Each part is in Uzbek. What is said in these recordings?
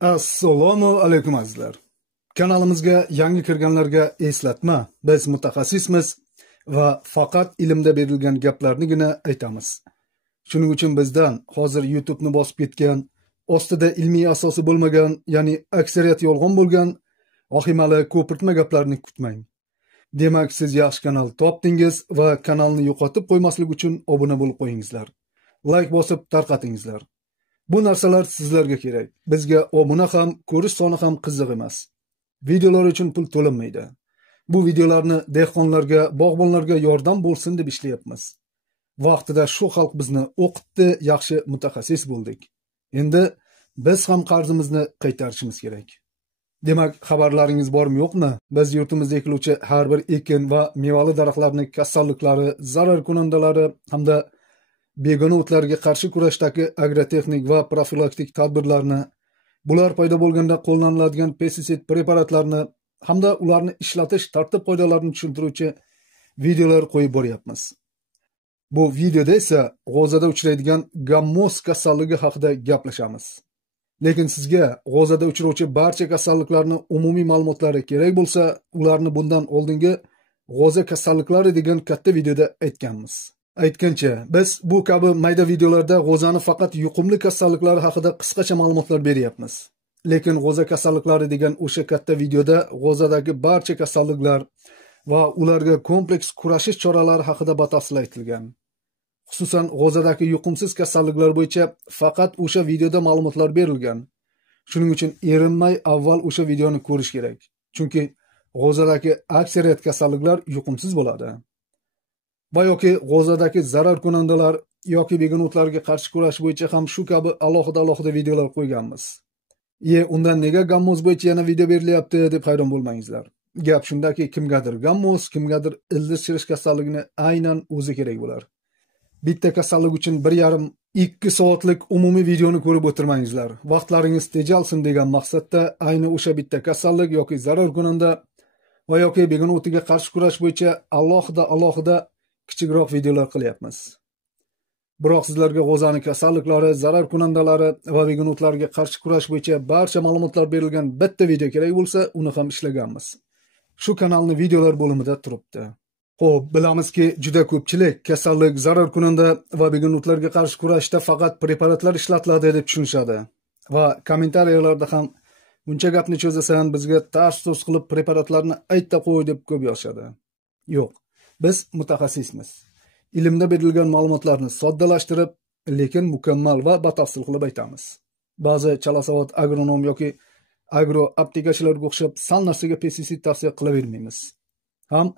Assalomu alaykum azizlar. Kanalimizga yangi kirganlarga eslatma. Biz mutaxassismiz va faqat ilmda berilgan gaplarnigina aytamiz. Shuning uchun bizdan hozir YouTube ni bosib ketgan, ostida ilmiy asosi bo'lmagan, ya'ni aksariyat yolg'on bo'lgan vahimali ko'pirtma gaplarni kutmang. Demak, siz yaxshi kanal topdingiz va kanalni yo'qotib qo'ymaslik uchun obuna bo'lib qo'yingizlar. Like bosib tarqatingizlar. Bu narsalar sizlarga kerak. Bizga obuna ham, ko'rish soni ham qiziq emas. Videolar uchun pul to'lanmaydi. Bu videolarni dehqonlarga, bog'bonlarga yordam bo'lsin deb ishlayapmiz. Vaqtida shu xalq bizni o'qitdi, yaxshi mutaxassis bo'ldik. Endi biz ham qarzimizni qaytarishimiz kerak. Demak, xabarlaringiz bormi yo'qmi? Biz yurtimizda ekiluvchi har bir ekin va mevali daraxtlarning kasalliklari, zarar kunandalari hamda begona o'tlarga qarshi kurashdagi agrotexnik va profilaktik tadbirlarni, bular paydo bo'lganda qo'llaniladigan pestisid preparatlarni hamda ularni ishlatish tartib-qoidalarini tushuntiruvchi videolar qo'yib boryapmiz. Bu videoda esa g'o'zada uchraydigan gammoz kasalligi haqida gaplashamiz. Lekin sizga g'o'zada uchrovchi barcha kasalliklarni umumiy ma'lumotlari kerak bo'lsa, ularni bundan oldingi g'o'za kasalliklari degan katta videoda aytganmiz. Aytgancha, biz bu kabi mayda videolarda g'o'zani faqat yuqumli kasalliklari haqida qisqacha ma'lumotlar beryapmiz. Lekin g'o'za kasalliklari degan o'sha katta videoda g'o'zadagi barcha kasalliklar va ularga kompleks kurashish choralari haqida batafsil aytilgan. Xususan, g'o'zadagi yuqumsiz kasalliklar bo'yicha faqat o'sha videoda ma'lumotlar berilgan. Shuning uchun erinmay avval o'sha videoni ko'rish kerak. Chunki g'o'zadagi aksariyat kasalliklar yuqumsiz bo'ladi. Va yoki g'o'zadagi zarar kunandalar yoki begona o'tlarga qarshi kurash bo'yicha ham shu kabi alohida videolar qo'yganmiz. Undan nega gammoz bo'yicha yana video berilyapti deb hayron bo'lmangizlar. Gap shundaki, kimgadir gammoz, kimgadir ildiz chirish kasalligini aynan o'zi kerak bo'lar. Bitta kasallik uchun 1,5-2 soatlik umumiy videoni ko'rib o'tirmangizlar. Vaqtlaringiz tejalsin degan maqsadda ayni o'sha bitta kasallik yoki zarar kunanda va yoki begona o'tiga qarshi kurash bo'yicha alohida kichikroq videolar qilyapmiz. Biroq sizlarga g'o'zani kasalliklari, zarar kunandalari va begona o'tlarga qarshi kurash bo'yicha barcha ma'lumotlar berilgan bitta video kerak bo'lsa, uni ham ishlaganmiz. Shu kanalning videolar bo'limida turibdi. Xo'p, bilamizki, juda ko'pchilik kasallik, zarar kunanda va begona o'tlarga qarshi kurashda faqat preparatlar ishlatiladi deb tushunishadi. Va kommentariyalarda ham buncha gapni cho'zasan, bizga tars-turs qilib preparatlarni aytda qo'y deb ko'p yozishadi. Yo'q. Biz mutaxassismiz. Ilmda berilgan ma'lumotlarni soddalashtirib, lekin mukammal va batafsil qilib aytamiz. Ba'zi chalasavod agronom yoki agro aptekachilarga o'xshab sal narsaga pestisid tavsiya qilavermaymiz. Ham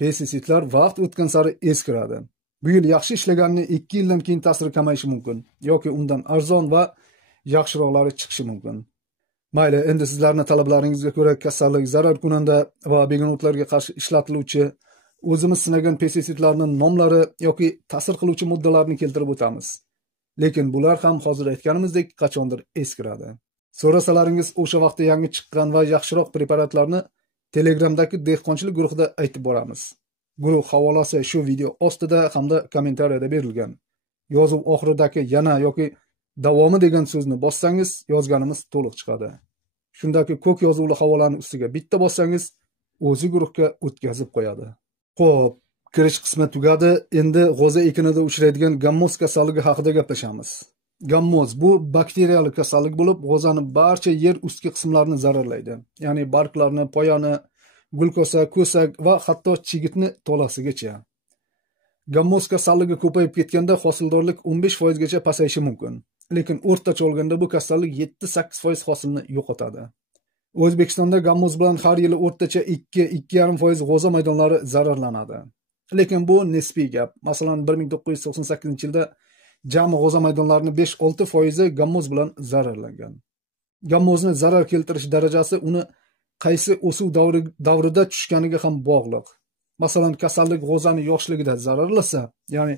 pestisidlar vaqt o'tgan sari eskiradi. Bu yil yaxshi ishlaganini 2 yildan keyin ta'siri kamayishi mumkin yoki undan arzon va yaxshiroqlari chiqishi mumkin. Mayli, endi sizlarning talablaringizga ko'ra kasallik, zarar kunanda va begona o'tlarga qarshi ishlatiluvchi o'zimiz sinagan pestisidlarning nomlari yoki ta'sir qiluvchi moddalarni keltirib o'tamiz. Lekin bular ham hozir aytganimizdek qachondir eskiradi. So'rasalaringiz o'sha vaqtda yangi chiqqan va yaxshiroq preparatlarni Telegramdagi dehqonchilik guruhida aytib boramiz. Guruh havolasi shu video ostida hamda kommentariyada berilgan. Yozuv oxiridagi yana yoki davomi degan so'zni bossangiz, yozganimiz to'liq chiqadi. Shundaki ko'k yozuvli havolani ustiga bitta bossangiz, o'zi guruhga o'tkazib qo'yadi. Xo'p, kirish qismi tugadi. Endi g'o'za ekinida uchraydigan gammoz kasalligi haqida gaplashamiz. Gammoz bu bakteriyali kasallik bo'lib, g'o'zani barcha yer ustki qismlarini zararlaydi. Ya'ni barglarni, poyani, gulkosa, ko'sak va hatto chigitni tolasigacha. Gammoz kasalligi ko'payib ketganda hosildorlik 15% gacha pasayishi mumkin. Lekin o'rtacha olganda bu kasallik 7-8% hosilni yo'qotadi. O'zbekistonda gammoz bilan har yili o'rtacha 2-2,5% g'o'za maydonlari zararlanadi. Lekin bu nisbiy gap. Masalan, 1998-yilda jami g'o'za maydonlarining 5-6% gammoz bilan zararlangan. Gammozni zarar keltirish darajasi uni qaysi o'suv davrida tushganiga ham bog'liq. Masalan, kasallik g'o'zani yoshligida zararlasa, ya'ni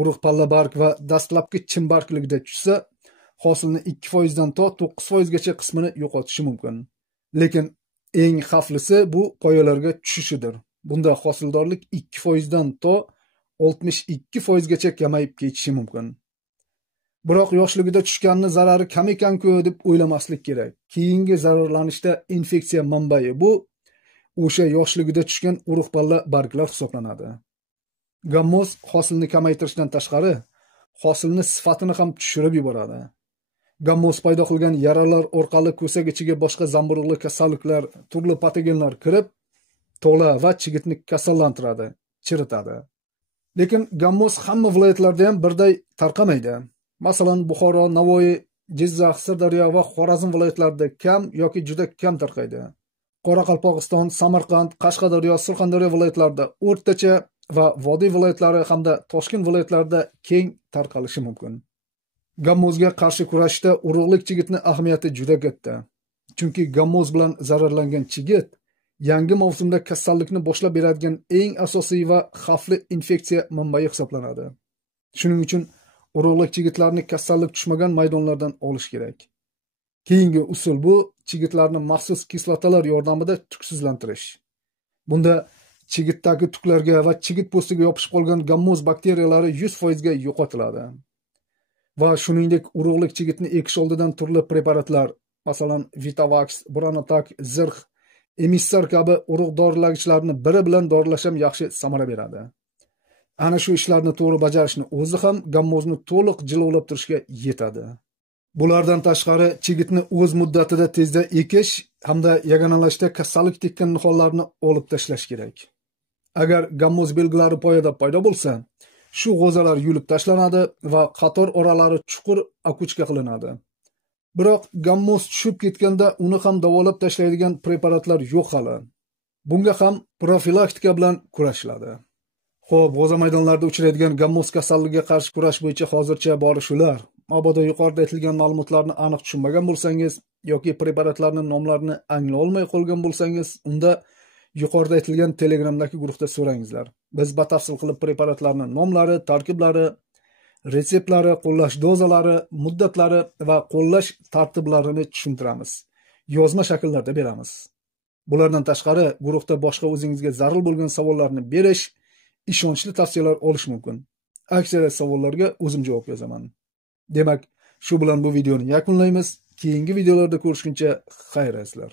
urug' palla barg va dastlabki chimbargligida tushsa, hosilni 2% dan to 9% gacha qismini yo'qotishi mumkin. Lekin eng xavflisi bu poyalarga tushishidir. Bunda hosildorlik 2% dan to 62% gacha kamayib ketishi mumkin. Biroq yoshligida tushganni zarari kam ekan-ku deb o'ylamaslik kerak. Keyingi zararlanishda infeksiya manbai bu o'sha yoshligida tushgan urug' palla barglar hisoblanadi. Gammoz hosilni kamaytirishdan tashqari, hosilni sifatini ham tushirib yuboradi. Gammoz paydo qilgan yaralar orqali ko'sak ichiga boshqa zamburug'li kasalliklar, turli patogenlar kirib, to'la va chigitni kasallantiradi, chiritadi. Lekin gammoz hamma viloyatlarda ham birday tarqamaydi. Masalan, Buxoro, Navoiy, Jizzax, Sirdaryo va Xorazm viloyatlarida kam yoki juda kam tarqaydi. Qoraqalpog'iston, Samarqand, Qashqadaryo, Surxondaryo viloyatlarida o'rtacha va vodiy viloyatlari hamda Toshkent viloyatlarida keng tarqalishi mumkin. Gammozga qarshi kurashishda urug'lik chigitni ahamiyati juda katta. Chunki gammoz bilan zararlangan chigit yangi mavsumda kasallikni boshlab beradigan eng asosiy va xavfli infeksiya manbai hisoblanadi. Shuning uchun urug'lik chigitlarni kasallik tushmagan maydonlardan olish kerak. Keyingi usul bu chigitlarni maxsus kislotalar yordamida tuksizlantirish. Bunda chigitdagi tuklarga va chigit po'stiga yopishib qolgan gammoz bakteriyalari 100% ga yo'qotiladi. Va shuningdek urug'lik chigitni ekish oldidan turli preparatlar, masalan Vitavax, Bronotak, Zirx, Emissar kabi urug' dorilagichlarni biri bilan dorlash ham yaxshi samara beradi. Ana shu ishlarni to'g'ri bajarishni o'zi ham gammozni to'liq jilovlab turishga yetadi. Bulardan tashqari chigitni o'z muddatida tezda ekish hamda yagonalashda kasallik tekkan nihollarni olib tashlash kerak. Agar gammoz belgilari poyada paydo bo'lsa, shu g'o'zalar yulib tashlanadi va qator oralari chuqur akuchka qilinadi. Biroq gammoz tushib ketganda uni ham davolab tashlaydigan preparatlar yo'q hali. Bunga ham profilaktika bilan kurashiladi. Xo'p, g'o'za maydonlarida uchraydigan gammoz kasalligiga qarshi kurash bo'yicha hozircha bori shular. Mabodo yuqorida aytilgan ma'lumotlarni aniq tushunmagan bo'lsangiz yoki preparatlarning nomlarini anglay olmay qolgan bo'lsangiz, unda yuqorida aytilgan Telegramdagi guruhda so'rangizlar. Biz batafsil qilib preparatlarning nomlari, tarkiblari, retseptlari, qo'llash dozalari, muddatlari va qo'llash tartiblarini tushuntiramiz. Yozma shakllarda beramiz. Bulardan tashqari, guruhda boshqa o'zingizga zarur bo'lgan savollarni berish, ishonchli tavsiyalar olish mumkin. Aksariyat savollarga o'zim javob yozaman. Demak, shu bilan bu videoni yakunlaymiz. Keyingi videolarda ko'rishguncha xayr aslar.